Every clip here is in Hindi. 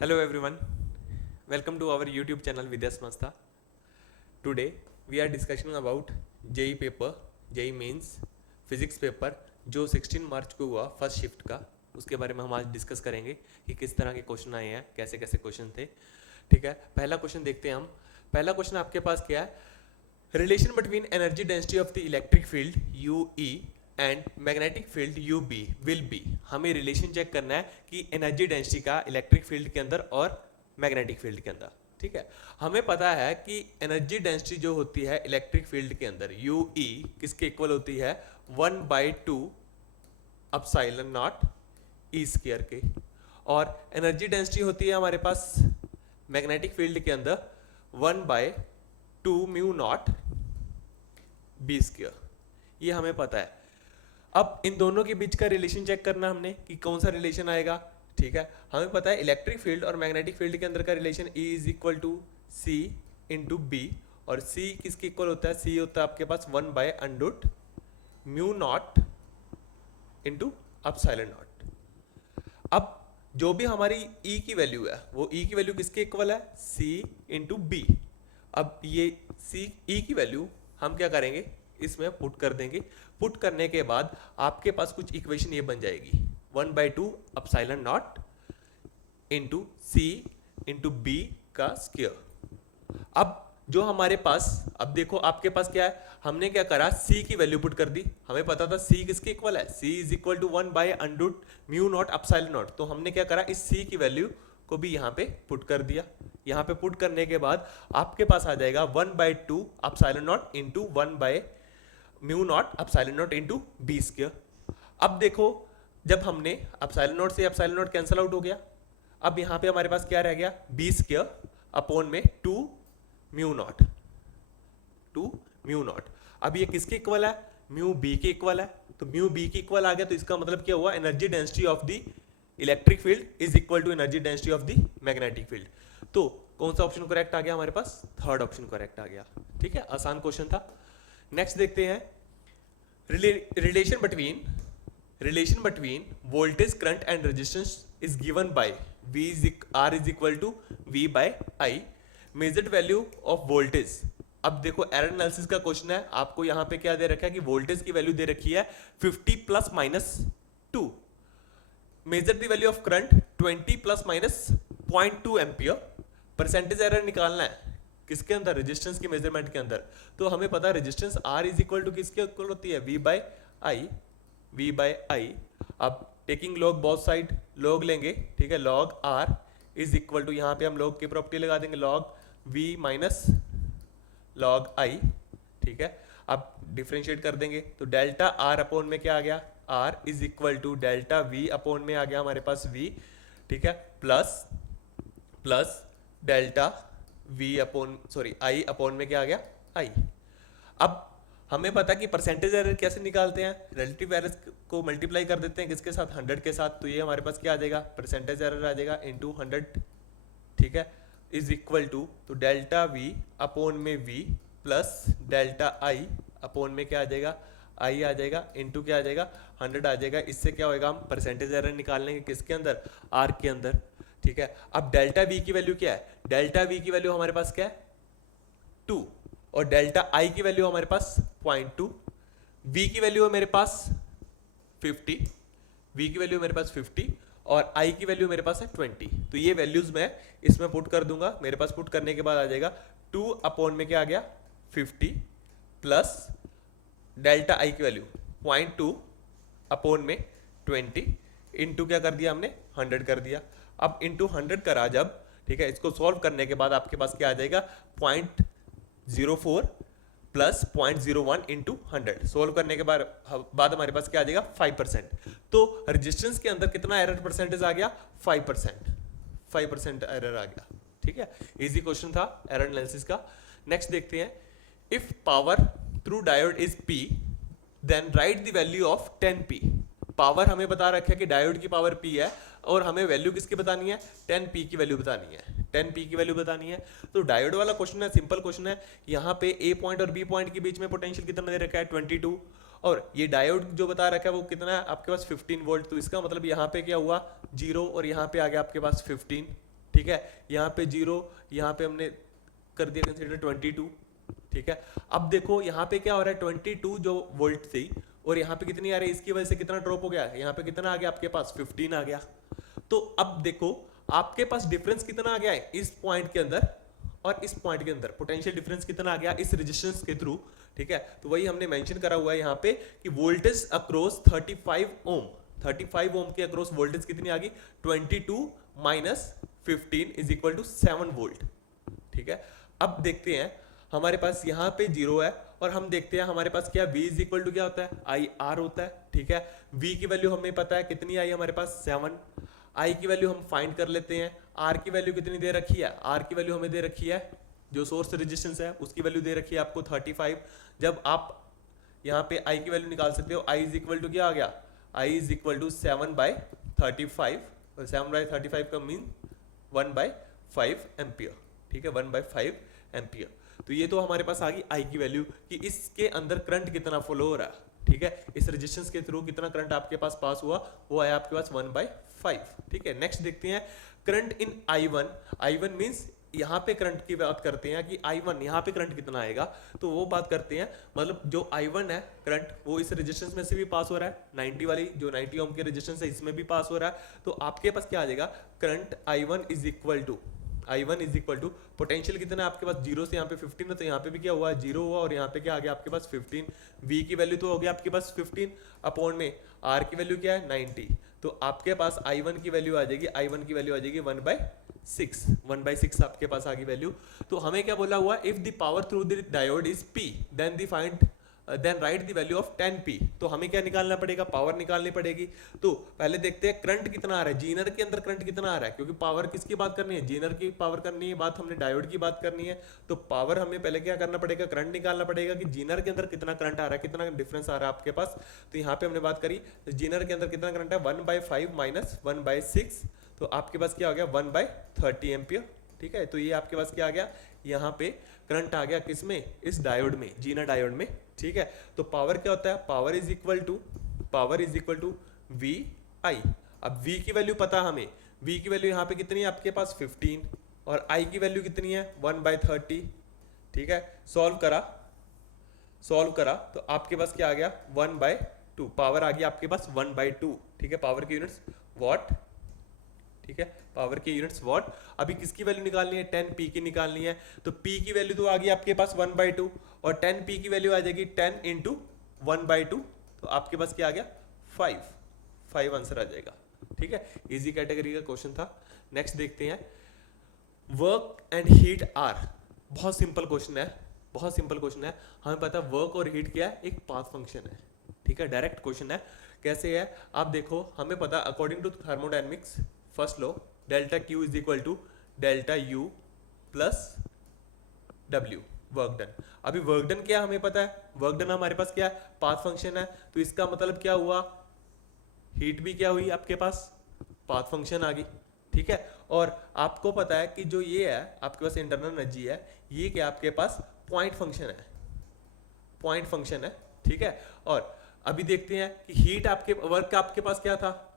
Hello everyone, welcome to our YouTube channel Vidya Smastha. Today we are discussing about JEE paper, JEE mains physics paper जो 16 मार्च को हुआ फर्स्ट शिफ्ट का, उसके बारे में हम आज डिस्कस करेंगे कि किस तरह के क्वेश्चन आए हैं, कैसे कैसे क्वेश्चन थे। ठीक है, पहला क्वेश्चन देखते हैं हम। पहला क्वेश्चन आपके पास क्या है, relation between energy density of the electric field UE and magnetic field UB will be. हमें रिलेशन चेक करना है कि एनर्जी डेंसिटी का इलेक्ट्रिक फील्ड के अंदर और मैग्नेटिक फील्ड के अंदर। ठीक है, हमें पता है कि एनर्जी डेंसिटी जो होती है इलेक्ट्रिक फील्ड के अंदर UE किसके इक्वल होती है, 1/2 एप्सिलॉन नॉट E स्क्वायर के। और एनर्जी डेंसिटी होती है हमारे पास मैग्नेटिक फील्ड के अंदर 1/2 म्यू नॉट B स्क्वायर। ये हमें पता है। अब इन दोनों के बीच का रिलेशन चेक करना हमने कि कौन सा रिलेशन आएगा। ठीक है, हमें पता है इलेक्ट्रिक फील्ड और मैग्नेटिक फील्ड के अंदर का relation E is equal to C into B। और C किसके इक्वल होता है, C होता है आपके पास 1/√μ नॉट इंटू एप्सिलॉन नॉट। अब जो भी हमारी E की वैल्यू है वो E की वैल्यू किसके इक्वल है, C इंटू B। अब ये E की वैल्यू हम क्या करेंगे, इसमें पुट कर देंगे। पुट करने के बाद आपके पास कुछ इक्वेशन ये बन जाएगी, 1/2 epsilon naught into C into B का स्क्वायर। अब जो हमारे पास, अब देखो आपके पास क्या है, हमने क्या करा, C की वैल्यू पुट कर दी। हमें पता था C किसके इक्वल है, C is equal to 1/√μ naught epsilon naught. तो हमने क्या करा, इस C की वैल्यू को भी यहाँ पे पुट कर दिया। यहाँ पे पुट करने के बाद आपके पास आ जाएगा 1/2 epsilon naught into 1/μ naught epsilon naught into B square. अब देखो, जब हमने एप्सिलॉन नॉट से एप्सिलॉन नॉट कैंसिल आउट हो गया। अब यहाँ पे हमारे पास क्या रह गया, B स्क्वायर अपॉन में 2 म्यू नॉट। अब ये किसके इक्वल है, म्यू B के इक्वल है। तो म्यू B के इक्वल आ गया, तो इसका मतलब क्या हुआ, energy density of the electric field is equal to energy density of the magnetic field. तो कौन सा ऑप्शन करेक्ट आ गया हमारे पास, थर्ड ऑप्शन करेक्ट आ गया। ठीक है, आसान क्वेश्चन था। नेक्स्ट देखते हैं, relation between voltage current and resistance is given by R is equal to V/I। Measured value of voltage. अब देखो एरर एनालिसिस का क्वेश्चन है, आपको यहां पे क्या दे रखा है कि वोल्टेज की वैल्यू दे रखी है 50 ± 2। Measure the value of current 20 ± 0.2 ampere. Percentage error निकालना है किसके अंदर, रेजिस्टेंस की मेजरमेंट के अंदर। तो हमें पता है resistance R is equal to किसके इक्वल होती है, V/I। अब taking log both side, log लेंगे। ठीक है, log R is equal to, यहाँ पे हम लॉग की प्रॉपर्टी लगा देंगे, log V minus log I। ठीक है, अब डिफरेंशिएट कर देंगे तो डेल्टा R अपॉन में क्या आ गया, R is equal to delta V upon में आ गया हमारे पास V। ठीक है, प्लस डेल्टा I अपॉन में क्या आ गया, I। अब हमें पता कि परसेंटेज एरर कैसे निकालते हैं, रिलेटिव एरर को मल्टीप्लाई कर देते हैं किसके साथ, 100 के साथ। तो ये हमारे पास क्या आ जाएगा, परसेंटेज एरर आ जाएगा इनटू 100। ठीक है, इज इक्वल टू, तो डेल्टा V अपॉन में V plus delta I upon में क्या आ जाएगा, I आ जाएगा, इनटू क्या आ जाएगा, 100 आ जाएगा। इससे क्या होएगा, हम परसेंटेज एरर निकाल लेंगे किसके अंदर, R के अंदर। ठीक है, अब डेल्टा V की वैल्यू क्या है, डेल्टा V की वैल्यू हमारे पास क्या है, 2। और डेल्टा I की वैल्यू हमारे पास 0.2। V की वैल्यू है मेरे पास 50, V की वैल्यू मेरे पास 50 और I की वैल्यू मेरे पास है 20। तो ये वैल्यूज मैं इसमें पुट कर दूंगा। मेरे पास पुट करने के बाद आ जाएगा 2 अपॉन में क्या आ गया, 50 प्लस डेल्टा I की वैल्यू 0.2 अपॉन में 20 इंटू क्या कर दिया हमने, 100 कर दिया। अब इंटू 100 करा जब, ठीक है, इसको सॉल्व करने के बाद आपके पास क्या आ जाएगा, 0.04 प्लस 0.01 इंटू 100। सोल्व करने के बाद हमारे पास क्या आ जाएगा, 5%। तो रेजिस्टेंस के अंदर कितना एरर परसेंटेज आ गया, 5% एरर आ गया। ठीक है, इजी क्वेश्चन था एरर एनालिसिस का। नेक्स्ट देखते हैं, if power through diode is P then write the value of 10P। Power हमें बता रखा है कि डायोड की पावर P है और हमें वैल्यू किसकी बतानी है, 10P की वैल्यू बतानी है, 10P की वैल्यू बतानी है। तो डायोड वाला क्वेश्चन है, सिंपल क्वेश्चन है। यहाँ पे A पॉइंट और B पॉइंट के बीच में पोटेंशियल कितना दे रखा है, 22। और ये डायोड जो बता रखा है वो कितना है आपके पास, 15 वोल्ट। तो इसका मतलब यहाँ पे क्या हुआ, 0 और यहाँ पे आ गया आपके पास 15। ठीक है, यहाँ पे 0, यहाँ पे हमने कर दिया कंसीडर 22, ठीक है। अब देखो यहाँ पे क्या हो रहा है, 22 जो वोल्ट थी और यहाँ पे कितनी आ रही है, इसकी वजह से कितना ड्रॉप हो गया, यहाँ पे कितना आ गया आपके पास 15 आ गया। तो अब देखो आपके पास डिफरेंस कितना आ गया है इस पॉइंट के अंदर और इस पॉइंट के अंदर, पोटेंशियल डिफरेंस कितना आ गया इस रेजिस्टेंस के थ्रू, ठीक है। तो वही हमने मेंशन करा हुआ है यहाँ पे कि वोल्टेज अक्रॉस 35 ओम, 35 ओम के अक्रॉस वोल्टेज कितनी आ गई 22 minus 15 is equal to 7 volt, ठीक है। अब देखते हैं हमारे पास यहाँ पे 0 है और हम देखते हैं हमारे पास क्या V इज इक्वल टू क्या होता है आई आर होता है, ठीक है। V की वैल्यू हमें पता है कितनी आई हमारे पास 7, I की वैल्यू हम फाइंड कर लेते हैं, R की वैल्यू कितनी दे रखी है, R की वैल्यू हमें दे रखी है जो सोर्स रेजिस्टेंस है उसकी वैल्यू दे रखी है आपको 35। जब आप यहाँ पे I की वैल्यू निकाल सकते हो, I इज इक्वल टू क्या आ गया, I इज इक्वल टू 7/35 और 7/35 का मीन 1/5 एम्पियर, ठीक है, 1/5 एम्पियर। तो ये तो हमारे पास आ गई I की वैल्यू कि इसके अंदर करंट कितना फ्लो हो रहा है, ठीक है, इस रेजिस्टेंस के थ्रू कितना करंट आपके पास पास हुआ, वो आया आपके पास 1/5, ठीक है। नेक्स्ट देखते हैं current in I1, I1 means यहाँ पे करंट की बात करते हैं कि I1 यहाँ पे करंट कितना आएगा, तो वो बात करते हैं, मतलब जो I1 है करंट वो इस रेजिस्टेंस में से भी पास हो रहा है, 90 वाली जो 90 ओम की रेजिस्टेंस है इसमें भी पास हो रहा है। तो आपके पास क्या आ जाएगा, current I1 is equal to potential कितना है आपके पास 0 से यहाँ पे 15 है, तो यहाँ पे भी क्या हुआ 0 हुआ और यहाँ पे क्या आ गया आपके पास 15। V की वैल्यू तो हो गया आपके पास 15 अपॉन में R की वैल्यू क्या है 90, तो आपके पास I1 की वैल्यू आ जाएगी, I1 की वैल्यू आ जाएगी 1/6 आपके पास आ गई वैल्यू। तो हमें क्या बोला हुआ, if the power through the diode is P then write the value of 10P। तो हमें क्या निकालना पड़ेगा, पावर निकालनी पड़ेगी। तो पहले देखते हैं करंट कितना आ रहा है, जीनर के अंदर करंट कितना आ रहा है, क्योंकि पावर किसकी बात करनी है, जीनर की पावर करनी है, बात हमने डायोड की बात करनी है। तो पावर हमें पहले क्या करना पड़ेगा, करंट निकालना पड़ेगा कि जीनर के अंदर कितना करंट आ रहा है, कितना डिफरेंस आ रहा है आपके पास। तो यहाँ पे हमने बात करी जीनर के अंदर कितना करंट है 1/5 माइनस 1/6, तो आपके पास क्या हो गया 1/30 एम्पियर, ठीक है। तो ये आपके पास क्या आ गया, यहाँ पे करंट आ गया किसमें, इस डायोड में, जीनर डायोड में, ठीक है। तो पावर क्या होता है, power is equal to V I. अब V की वैल्यू पता हमें, V की वैल्यू यहाँ पे कितनी है आपके पास 15 और I की वैल्यू कितनी है 1/30, ठीक है। सॉल्व करा तो आपके पास क्या आ गया 1/2, पावर आ गया आपके पास 1/2, ठीक है। पावर की यूनिट्स वॉट, ठीक है, पावर की यूनिट्स वॉट। अभी किसकी वैल्यू निकालनी है, 10P की निकालनी है। तो P की वैल्यू तो आ गई आपके पास 1/2 और 10P की वैल्यू आ जाएगी 10 × 1/2, तो आपके पास क्या आ गया 5 आंसर आ जाएगा, ठीक है। इजी कैटेगरी का क्वेश्चन था। नेक्स्ट देखते हैं वर्क एंड हीट आर, बहुत सिंपल क्वेश्चन है, हमें पता है वर्क और हीट क्या है, एक पाथ फंक्शन है, ठीक है, डायरेक्ट क्वेश्चन है। कैसे है आप देखो, हमें पता according to thermodynamics first law delta Q is equal to delta U plus W work done. अभी वर्क डन क्या हमें पता है, वर्क डन हमारे पास क्या है पाथ फंक्शन है, तो इसका मतलब क्या हुआ, हीट भी क्या हुई आपके पास पाथ फंक्शन आ गई, ठीक है। और आपको पता है कि जो ये है आपके पास इंटरनल एनर्जी है, ये क्या आपके पास पॉइंट फंक्शन है, ठीक है। और अभी देखते हैं कि हीट वर्क आपके पास क्या था,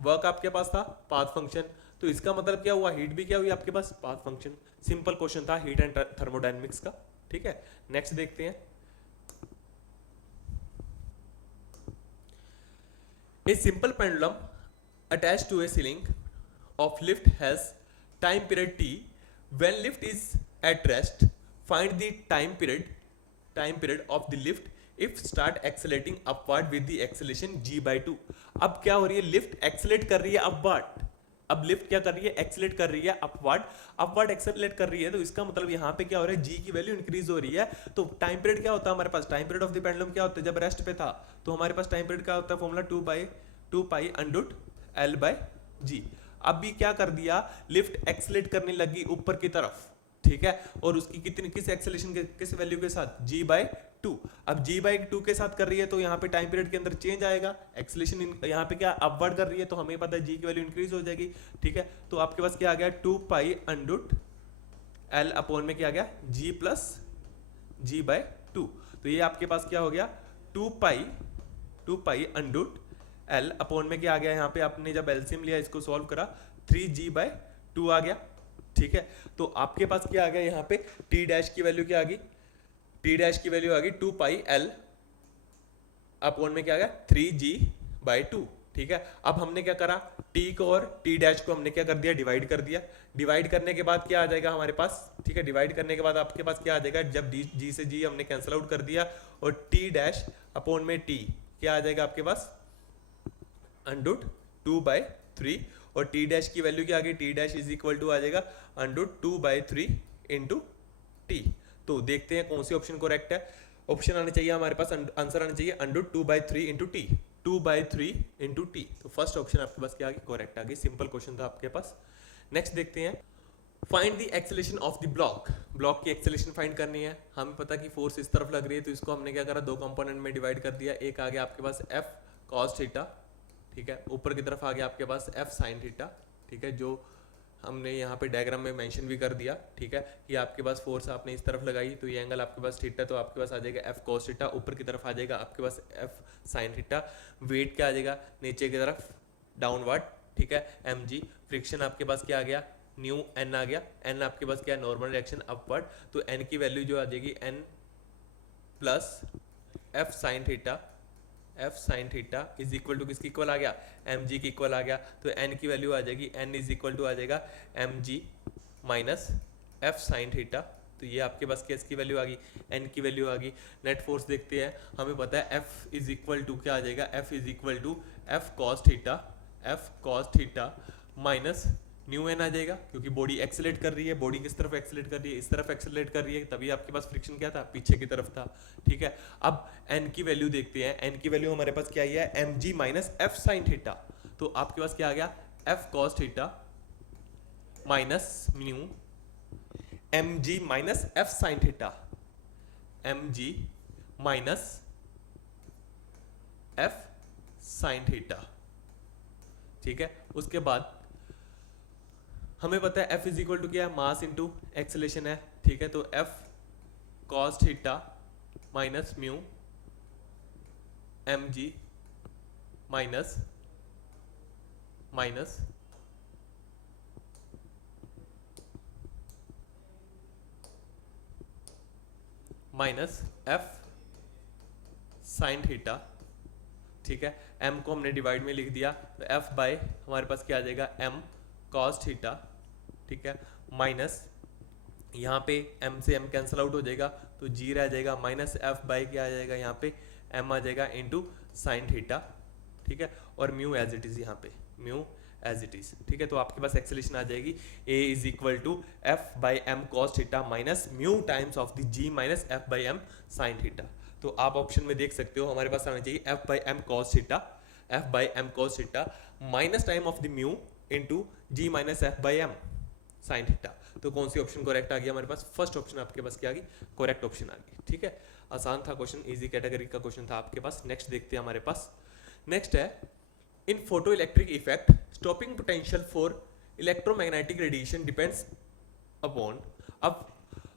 वर्क आपके पास था पाथ फंक्शन, तो इसका मतलब क्या हुआ हीट भी क्या हुई आपके पास पाथ फंक्शन। सिंपल क्वेश्चन था हीट एंड थर्मोडायनेमिक्स का, ठीक है। नेक्स्ट देखते हैं a simple pendulum attached to a ceiling of lift has time period t. When lift is at rest, find the time period of the lift if start accelerating upward with the acceleration g/2. अब क्या हो रही है, लिफ्ट एक्सेलेरेट कर रही है अपवर्ड, अब लिफ्ट क्या कर रही है एक्सेलेरेट कर रही है अपवर्ड एक्सेलेरेट कर रही है, तो इसका मतलब यहाँ पे क्या हो रहा है g की वैल्यू इंक्रीज हो रही है। तो टाइम पीरियड क्या होता है हमारे पास, time period of the pendulum क्या होता है, जब रेस्ट पे था तो हमारे पास टाइम पीरियड क्या होता है, फॉर्मूला 2 pi √L/g। अभी क्या कर दिया, लिफ्ट एक्सेलेरेट करने लगी ऊपर की तरफ, ठीक है, और उसकी किस एक्सेलेरेशन के किस वैल्यू के साथ g/2। अब g/2 के साथ कर रही है तो यहाँ पे टाइम पीरियड के अंदर चेंज आएगा, एक्सेलेरेशन यहाँ पे क्या अपवर्ड कर रही है, तो हमें पता है g की वैल्यू इंक्रीज हो जाएगी, ठीक है। तो आपके पास क्या आ गया 2 pi √L अपॉन में क्या आ गया g प्लस g/2। तो ये आपके पास क्या हो गया 2 pi √L एल अपॉन में क्या आ गया यहाँ पे, आपने जब एलसीएम लिया इसको सॉल्व करा 3g/2 आ गया। ठीक है, तो आपके पास क्या आ गया यहाँ पे, टी डैश की वैल्यू क्या आ गई, टी डैश की वैल्यू आ गई 2πl अपॉन में क्या आ गया 3g/2। ठीक है, अब हमने क्या करा, t को और t डैश को हमने क्या कर दिया, डिवाइड कर दिया। डिवाइड करने के बाद क्या आ जाएगा हमारे पास, ठीक है, डिवाइड करने के बाद आपके पास क्या आ जाएगा, जब g से g हमने कैंसिल आउट कर दिया और t डैश अपॉन में t क्या आ जाएगा आपके पास, अंडर 2/3 और t डैश की वैल्यू क्या आ गई, t dash is equal to आ जाएगा अंडर 2/3 इंटू टी। तो देखते हैं कौन सी ऑप्शन करेक्ट है। ऑप्शन आने चाहिए हमारे पास, आंसर आना चाहिए under 2/3 into T, 2/3 into T. तो फर्स्ट ऑप्शन आपके पास क्या आ गई, करेक्ट आ गई। सिंपल क्वेश्चन था आपके पास। नेक्स्ट देखते हैं, find the acceleration of the block. Block की एक्सेलेरेशन फाइंड करनी है। हमें पता कि फोर्स इस तरफ लग रही है, तो इसको हमने क्या करा, दो कंपोनेंट में डिवाइड कर दिया। एक आ गया आपके पास एफ कॉस थीटा, ठीक है, ऊपर की तरफ आ गया आपके पास एफ साइन थीटा। ठीक है, जो हमने यहाँ पे डायग्राम में मेंशन भी कर दिया। ठीक है, कि आपके पास फोर्स आपने इस तरफ लगाई तो ये एंगल आपके पास थीटा, तो आपके पास आ जाएगा एफ कॉस थीटा। ऊपर की तरफ आ जाएगा आपके पास एफ साइन थीटा। वेट क्या आ जाएगा, नीचे की तरफ डाउनवर्ड। ठीक है, एम जी। फ्रिक्शन आपके पास क्या आ गया, न्यू एन आ गया। एन आपके पास क्या है, नॉर्मल रिएक्शन अपवर्ड। तो एन की वैल्यू जो आ जाएगी N plus F sine theta, F sine theta is equal to किसकी इक्वल आ गया, एम जी की इक्वल आ गया। तो एन की वैल्यू आ जाएगी, एन इज इक्वल टू आ जाएगा M G minus F sine theta. तो ये आपके पास किसकी वैल्यू आ गई, एन की वैल्यू आ गई। नेट फोर्स देखते हैं, हमें पता है एफ इज इक्वल टू क्या आ जाएगा, F is equal to F cos theta, F cos theta minus mu N आ जाएगा, क्योंकि बॉडी एक्सेलेरेट कर रही है। बॉडी किस तरफ एक्सेलेरेट कर रही है, इस तरफ एक्सेलेरेट कर रही है, तभी आपके पास फ्रिक्शन क्या था, पीछे की तरफ था। ठीक है, अब एन की वैल्यू देखते हैं। एन की वैल्यू हमारे पास क्या आई है, M G minus F sine theta. तो आपके पास क्या आ गया, F cos theta minus mu M G minus F sine theta, M G minus F sine theta. ठीक है, उसके बाद हमें पता है F इज इक्वल टू क्या है, मास इंटू एक्सेलेरेशन है। ठीक है, तो F cos theta minus mu M G minus minus minus F sine theta. ठीक है, M को हमने डिवाइड में लिख दिया, तो F बाय हमारे पास क्या आ जाएगा, M कॉस थीटा। ठीक है, माइनस यहाँ पे m से m कैंसिल आउट हो जाएगा, तो g रह जाएगा माइनस f बाई क्या आ जाएगा, यहाँ पे m आ जाएगा इंटू साइन थीटा। ठीक है, और म्यू एज इट इज, यहाँ पे म्यू एज इट इज। ठीक है, तो आपके पास एक्सेलेरेशन आ जाएगी a is equal to F by M cos theta minus mu times of the g minus F by M sine theta. तो आप ऑप्शन में देख सकते हो, हमारे पास आना चाहिए F by M cos theta, F by M cos theta minus time of the mu into G minus F by M sine theta. तो कौन सी ऑप्शन करेक्ट आ गया हमारे पास, फर्स्ट ऑप्शन आपके पास क्या आ गई, करेक्ट ऑप्शन आ गई। ठीक है, आसान था क्वेश्चन, इजी कैटेगरी का क्वेश्चन था आपके पास। नेक्स्ट देखते हैं हमारे पास। नेक्स्ट है, in photo electric effect stopping potential for electromagnetic radiation depends upon. अब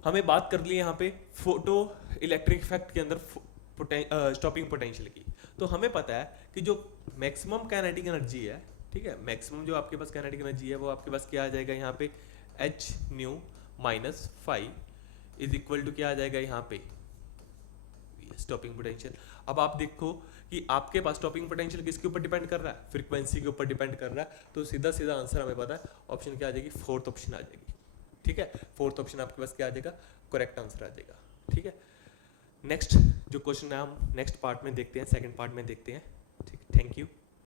हमें बात कर ली यहाँ पे फोटो इलेक्ट्रिक इफेक्ट के अंदर स्टॉपिंग पोटेंशियल की। तो हमें पता है कि जो मैक्सिमम काइनेटिक एनर्जी है, ठीक है, मैक्सिमम जो आपके पास काइनेटिक एनर्जी है वो आपके पास क्या आ जाएगा, यहाँ पे H mu minus five is equal to क्या आ जाएगा, यहाँ पे स्टॉपिंग पोटेंशियल। अब आप देखो कि आपके पास स्टॉपिंग पोटेंशियल किसके ऊपर डिपेंड कर रहा है, फ्रीक्वेंसी के ऊपर डिपेंड कर रहा है। तो सीधा सीधा आंसर हमें पता है, ऑप्शन क्या आ जाएगी, फोर्थ ऑप्शन आ जाएगी। ठीक है, फोर्थ ऑप्शन आपके पास क्या आ जाएगा, करेक्ट आंसर आ जाएगा। ठीक है, नेक्स्ट जो क्वेश्चन है हम नेक्स्ट पार्ट में देखते हैं, सेकंड पार्ट में देखते हैं। ठीक, थैंक यू।